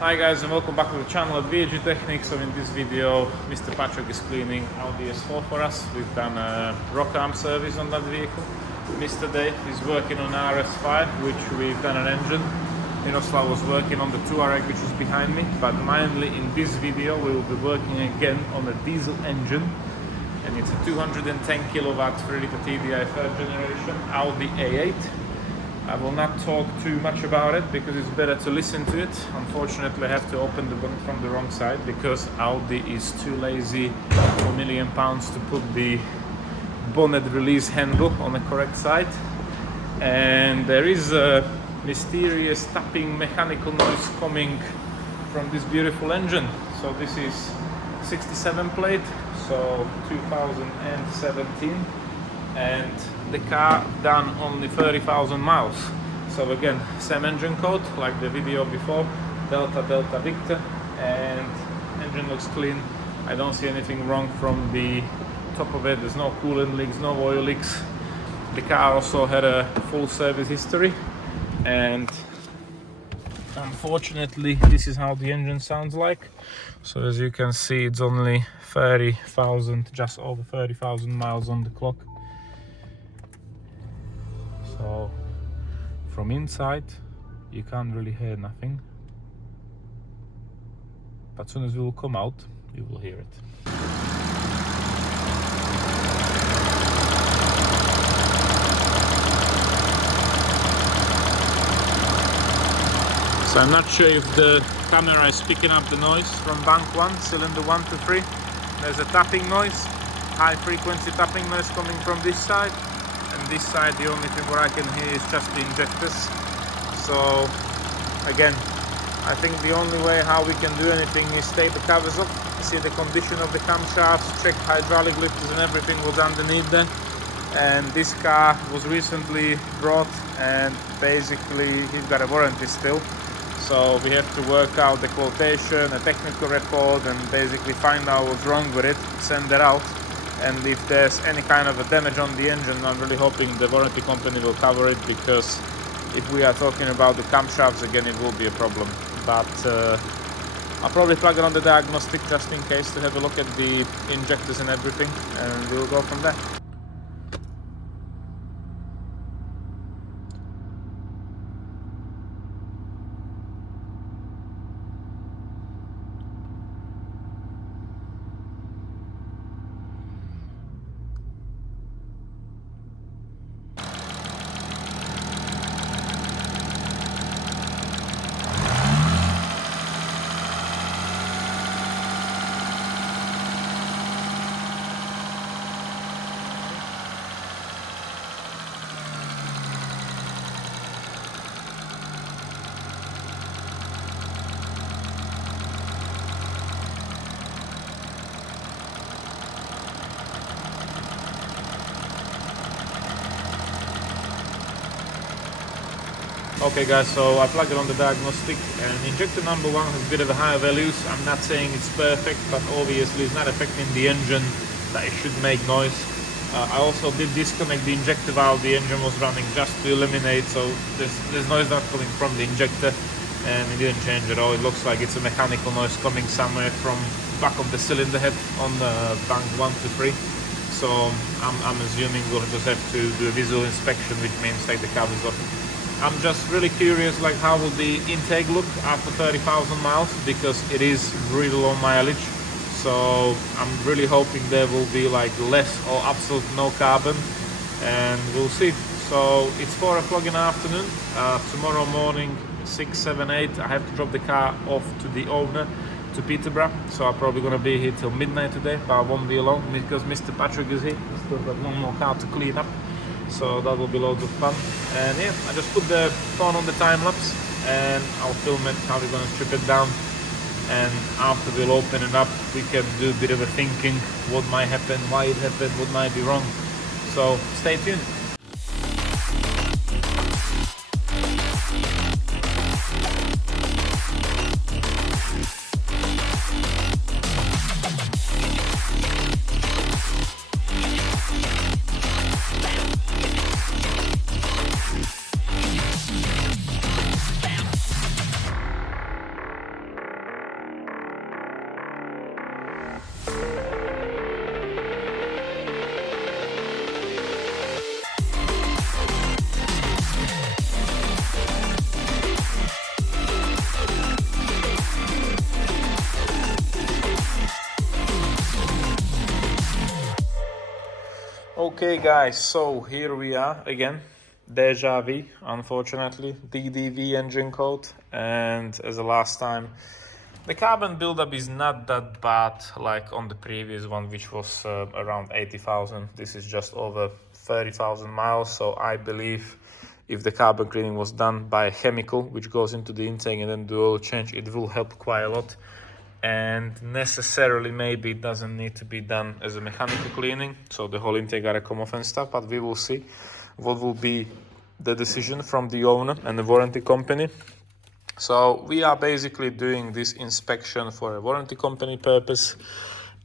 Hi guys, and welcome back to the channel at Diagnostic. So in this video, Mr. Patrick is cleaning Audi A8 for us. We've done a rock arm service on that vehicle. Mr. Dave is working on RS5, which we've done an engine. Miroslav was working on the Touareg, which is behind me. But mainly in this video, we will be working again on a diesel engine. And it's a 210 kilowatt 3-liter TDI third generation Audi A8. I will not talk too much about it because it's better to listen to it. Unfortunately, I have to open the bonnet from the wrong side because Audi is too lazy for £1 million to put the bonnet release handle on the correct side. And there is a mysterious tapping mechanical noise coming from this beautiful engine. So this is 67 plate, so 2017. And the car done only 30,000 miles. So again, same engine code like the video before, Delta Delta Victor, and engine looks clean. I don't see anything wrong from the top of it. There's no coolant leaks, no oil leaks. The car also had a full service history, and unfortunately this is how the engine sounds like. So as you can see, it's only 30,000, just over 30,000 miles on the clock. So from inside you can't really hear nothing, but as soon as we will come out you will hear it. So I'm not sure if the camera is picking up the noise from bank 1, cylinder 1 to 3. There's a tapping noise, high frequency tapping noise coming from this side. And this side, the only thing what I can hear is just the injectors. So again, I think the only way how we can do anything is take the covers off, see the condition of the camshafts, check hydraulic lifters and everything was underneath there. And this car was recently brought, and basically he's got a warranty still. So we have to work out the quotation, a technical report, and basically find out what's wrong with it, send it out. And if there's any kind of a damage on the engine, I'm really hoping the warranty company will cover it, because if we are talking about the camshafts again, it will be a problem. But I'll probably plug it on the diagnostic just in case to have a look at the injectors and everything, and we'll go from there. Okay guys, so I plugged it on the diagnostic, and injector number 1 has a bit of a higher values. I'm not saying it's perfect, but obviously it's not affecting the engine that it should make noise. I also did disconnect the injector valve. The engine was running just to eliminate, so there's noise not coming from the injector, and it didn't change at all. It looks like it's a mechanical noise coming somewhere from back of the cylinder head on bank 1 to 3. So I'm assuming we'll just have to do a visual inspection, which means take the covers off. I'm just really curious, like, how will the intake look after 30,000 miles, because it is really low mileage. So I'm really hoping there will be like less or absolute no carbon, and we'll see. So it's 4 o'clock in the afternoon. Tomorrow morning, 6, 7, 8, I have to drop the car off to the owner to Peterborough. So I'm probably gonna be here till midnight today, but I won't be alone because Mr. Patrick is here. He's still got one more car to clean up. So that will be loads of fun. And yeah, I just put the phone on the time lapse and I'll film it, how we're gonna strip it down. And after we'll open it up, we can do a bit of a thinking, what might happen, why it happened, what might be wrong. So stay tuned. Okay guys, so here we are again, Deja vu, unfortunately, DDV engine code, and as the last time, the carbon buildup is not that bad like on the previous one, which was around 80,000. This is just over 30,000 miles, so I believe if the carbon cleaning was done by a chemical which goes into the intake and then do oil change, it will help quite a lot. And necessarily maybe it doesn't need to be done as a mechanical cleaning, so the whole intake gotta come off and stuff, but we will see what will be the decision from the owner and the warranty company. So we are basically doing this inspection for a warranty company purpose,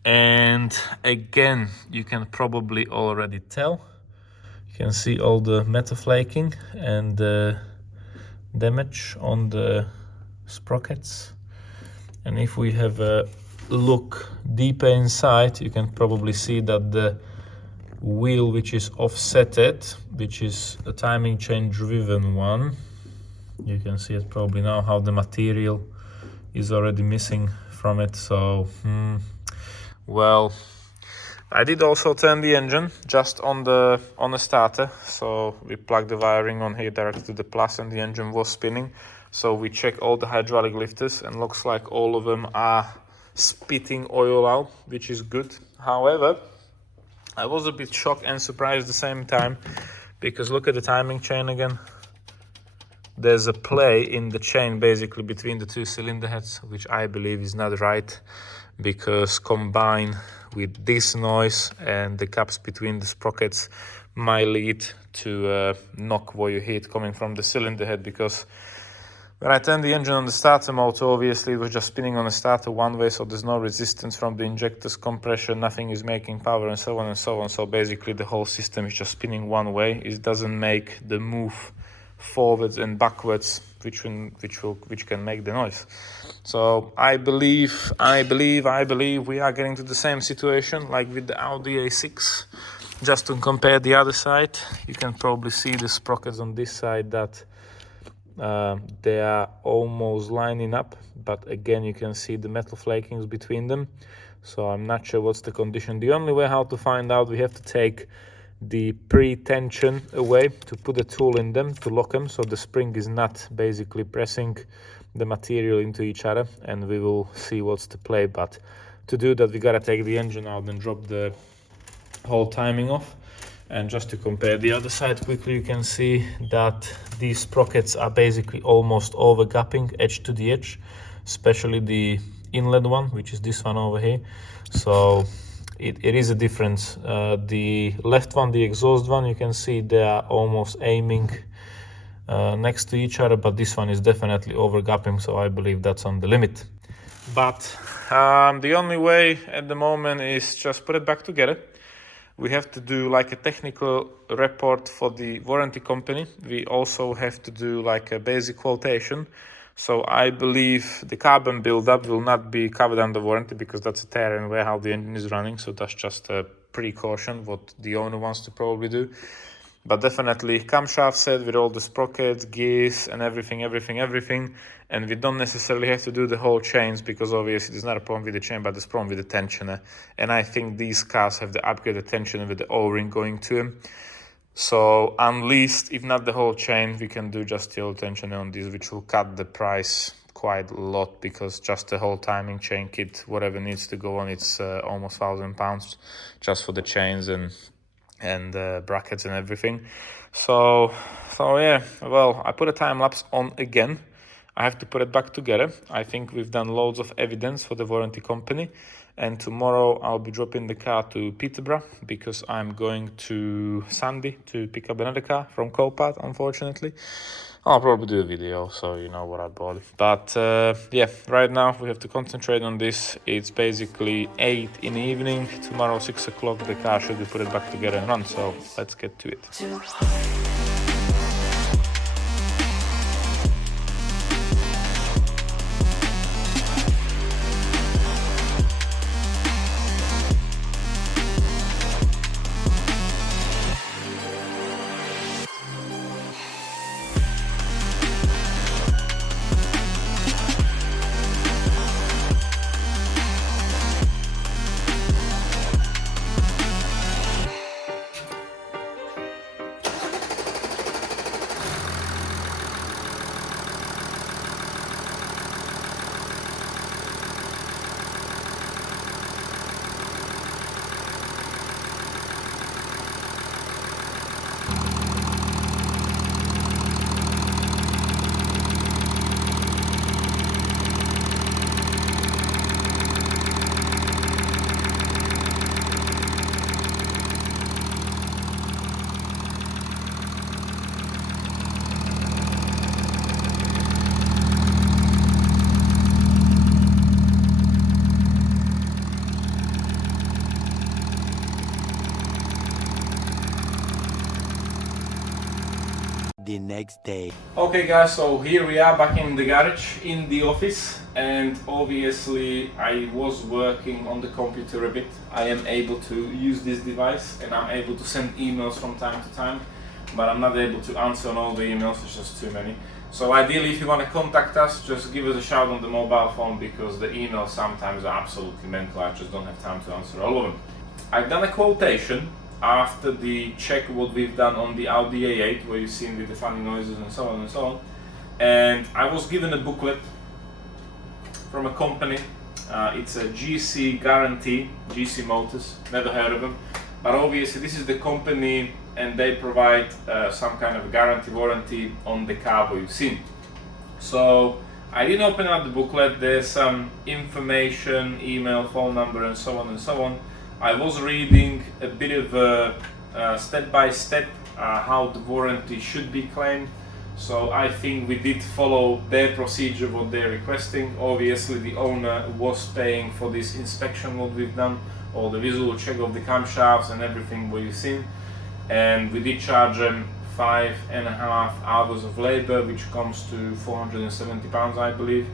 and again, you can probably already tell, you can see all the metal flaking and damage on the sprockets. And if we have a look deeper inside, you can probably see that the wheel which is offsetted, which is a timing chain driven one, you can see it probably now how the material is already missing from it. So well, I did also turn the engine just on the starter, so we plugged the wiring on here directly to the plus and the engine was spinning. So we check all the hydraulic lifters and looks like all of them are spitting oil out, which is good. However, I was a bit shocked and surprised at the same time, because look at the timing chain again. There's a play in the chain basically between the two cylinder heads, which I believe is not right, because combined with this noise and the gaps between the sprockets might lead to knock where you heat coming from the cylinder head. Because when I turned the engine on the starter motor, obviously it was just spinning on the starter one way, so there's no resistance from the injectors, compression, nothing is making power, and so on and so on. So basically the whole system is just spinning one way. It doesn't make the move forwards and backwards, which can make the noise. So I believe we are getting to the same situation like with the Audi A6. Just to compare the other side, you can probably see the sprockets on this side that they are almost lining up, but again you can see the metal flakings between them. So I'm not sure what's the condition. The only way how to find out, we have to take the pre-tension away to put a tool in them to lock them, so the spring is not basically pressing the material into each other, and we will see what's the play. But to do that, we gotta take the engine out and drop the whole timing off. And just to compare the other side quickly, you can see that these sprockets are basically almost overgapping edge to the edge, especially the inlet one, which is this one over here. So it is a difference. The left one, the exhaust one, you can see they are almost aiming next to each other, but this one is definitely overgapping, so I believe that's on the limit. But the only way at the moment is just put it back together. We have to do like a technical report for the warranty company. We also have to do like a basic quotation. So I believe the carbon buildup will not be covered under warranty, because that's a tear and wear how the engine is running. So that's just a precaution what the owner wants to probably do. But definitely camshaft set with all the sprockets, gears and everything. And we don't necessarily have to do the whole chains, because obviously there's not a problem with the chain, but there's a problem with the tensioner. And I think these cars have the upgraded tensioner with the O-ring going to them. So unleased, if not the whole chain, we can do just the old tensioner on this, which will cut the price quite a lot, because just the whole timing chain kit, whatever needs to go on, it's almost £1,000 just for the chains and brackets and everything. So yeah, well, I put a time lapse on again. I have to put it back together. I think we've done loads of evidence for the warranty company, and tomorrow I'll be dropping the car to Peterborough, because I'm going to Sandy to pick up another car from Copart, unfortunately. I'll probably do a video so you know what I bought. But yeah, right now we have to concentrate on this. It's basically 8 in the evening. Tomorrow 6 o'clock the car should be put it back together and run. So let's get to it. the next day. Okay guys, so here we are back in the garage, in the office, and obviously I was working on the computer a bit. I am able to use this device and I'm able to send emails from time to time, but I'm not able to answer on all the emails, it's just too many. So ideally, if you want to contact us, just give us a shout on the mobile phone, because the emails sometimes are absolutely mental. I just don't have time to answer all of them. I've done a quotation after the check what we've done on the Audi A8, where you've seen with the funny noises and so on and so on. And I was given a booklet from a company. It's a GC guarantee, GC Motors, never heard of them. But obviously this is the company and they provide some kind of guarantee warranty on the car what you've seen. So I didn't open up the booklet, there's some information, email, phone number and so on and so on. I was reading a bit of a step by step how the warranty should be claimed. So I think we did follow their procedure what they're requesting. Obviously the owner was paying for this inspection what we've done, or the visual check of the camshafts and everything what you've seen. And we did charge them 5.5 hours of labor, which comes to £470 I believe.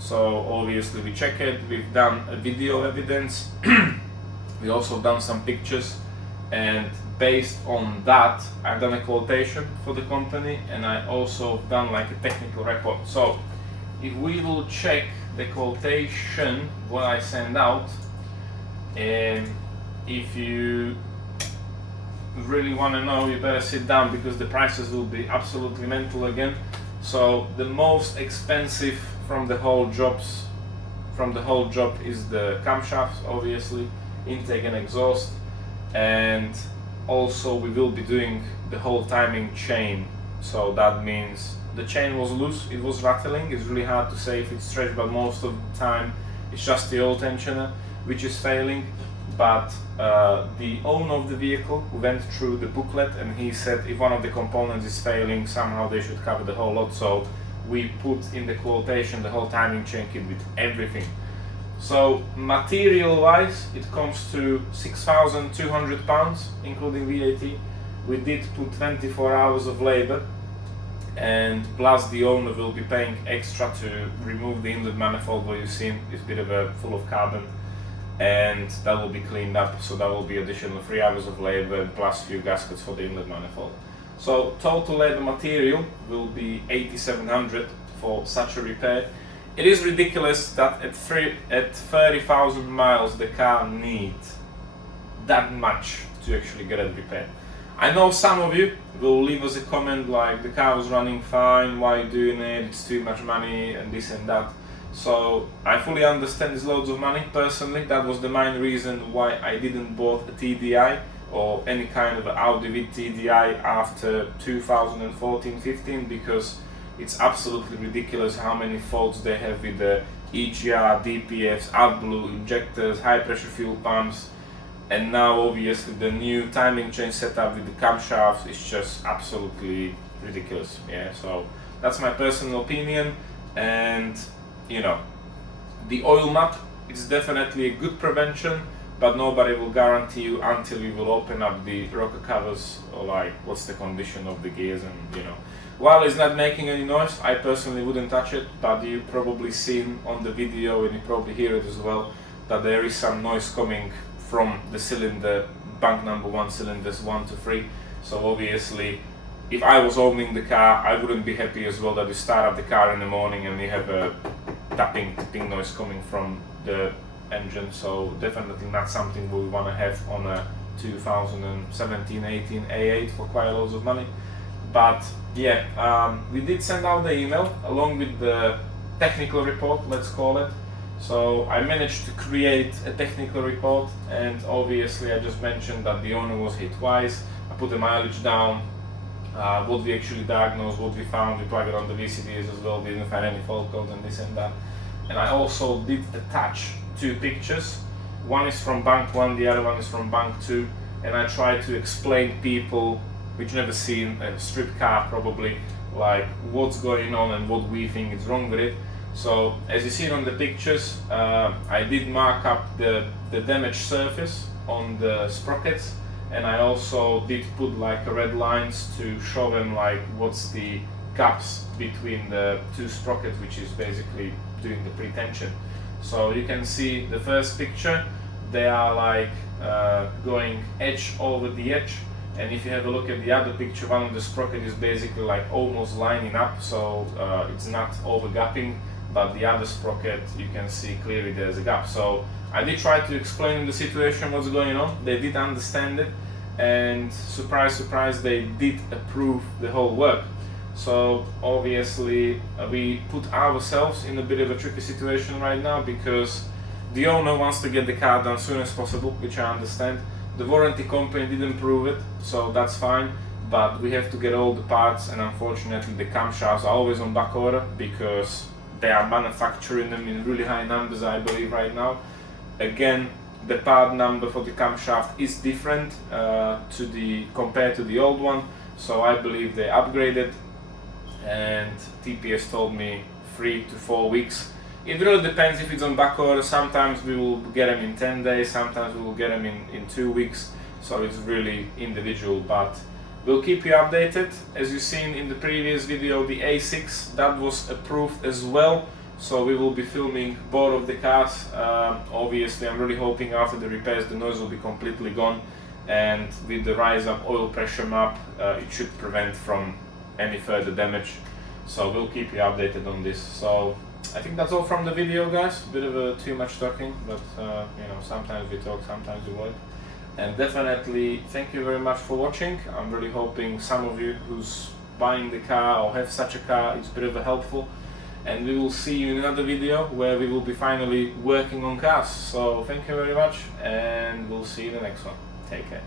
So obviously we check it, we've done a video evidence, we also done some pictures, and based on that I've done a quotation for the company, and I also done like a technical report. So if we will check the quotation what I send out, and if you really want to know, you better sit down, because the prices will be absolutely mental again. So the most expensive from the whole job is the camshafts, obviously, intake and exhaust, and also we will be doing the whole timing chain. So that means the chain was loose, it was rattling. It's really hard to say if it's stretched, but most of the time it's just the oil tensioner which is failing. But the owner of the vehicle went through the booklet and he said if one of the components is failing, somehow they should cover the whole lot. So we put in the quotation the whole timing chain kit with everything. So material wise it comes to £6,200 including VAT. We did put 24 hours of labor, and plus the owner will be paying extra to remove the inlet manifold what you've seen. It's a bit of a full of carbon, and that will be cleaned up, so that will be additional 3 hours of labor plus few gaskets for the inlet manifold. So total labor material will be 8,700 for such a repair. It is ridiculous that at 30,000 miles the car needs that much to actually get it repaired. I know some of you will leave us a comment like the car was running fine, why are you doing it, it's too much money and this and that. So I fully understand it's loads of money. Personally, that was the main reason why I didn't bought a TDI or any kind of Audi with TDI after 2014-15, because it's absolutely ridiculous how many faults they have with the EGR, DPFs, AdBlue, injectors, high pressure fuel pumps, and now obviously the new timing chain setup with the camshafts is just absolutely ridiculous. Yeah, so that's my personal opinion. And you know, the oil map is definitely a good prevention, but nobody will guarantee you until you will open up the rocker covers, or like what's the condition of the gears. And you know, while it's not making any noise, I personally wouldn't touch it, but you probably seen on the video and you probably hear it as well that there is some noise coming from the cylinder, bank number 1, cylinders 1 to 3. So obviously if I was owning the car, I wouldn't be happy as well that you start up the car in the morning and you have a tapping, tipping noise coming from the engine. So definitely not something we want to have on a 2017-18 A8 for quite loads of money. But yeah, we did send out the email along with the technical report, let's call it. So I managed to create a technical report, and obviously I just mentioned that the owner was hit twice. I put the mileage down, what we actually diagnosed, what we found, we plugged it on the VCDs as well, we didn't find any fault codes and this and that. And I also did attach 2 pictures. One is from bank 1, the other one is from bank 2, and I tried to explain people which never seen a stripped car probably, like what's going on and what we think is wrong with it. So as you see on the pictures, I did mark up the damaged surface on the sprockets, and I also did put like red lines to show them like what's the gaps between the two sprockets, which is basically doing the pre-tension. So you can see the first picture, they are like going edge over the edge, and if you have a look at the other picture, one of the sprocket is basically like almost lining up, so it's not overgapping, but the other sprocket you can see clearly there's a gap. So I did try to explain the situation, what's going on. They did understand it, and surprise surprise, they did approve the whole work. So obviously we put ourselves in a bit of a tricky situation right now, because the owner wants to get the car done as soon as possible, which I understand. The warranty company didn't prove it, so that's fine, but we have to get all the parts, and unfortunately the camshafts are always on back order because they are manufacturing them in really high numbers, I believe, right now. Again, the part number for the camshaft is different compared to the old one, so I believe they upgraded, and TPS told me 3 to 4 weeks. It really depends if it's on back order. Sometimes we will get them in 10 days, sometimes we will get them in 2 weeks, so it's really individual, but we'll keep you updated. As you've seen in the previous video, the A6, that was approved as well, so we will be filming both of the cars. Obviously I'm really hoping after the repairs the noise will be completely gone, and with the rise up oil pressure map it should prevent from any further damage, so we'll keep you updated on this. So I think that's all from the video, guys. Bit of too much talking, but you know, sometimes we talk, sometimes we work. And definitely thank you very much for watching. I'm really hoping some of you who's buying the car or have such a car is a bit of a helpful, and we will see you in another video where we will be finally working on cars. So thank you very much, and we'll see you in the next one. Take care.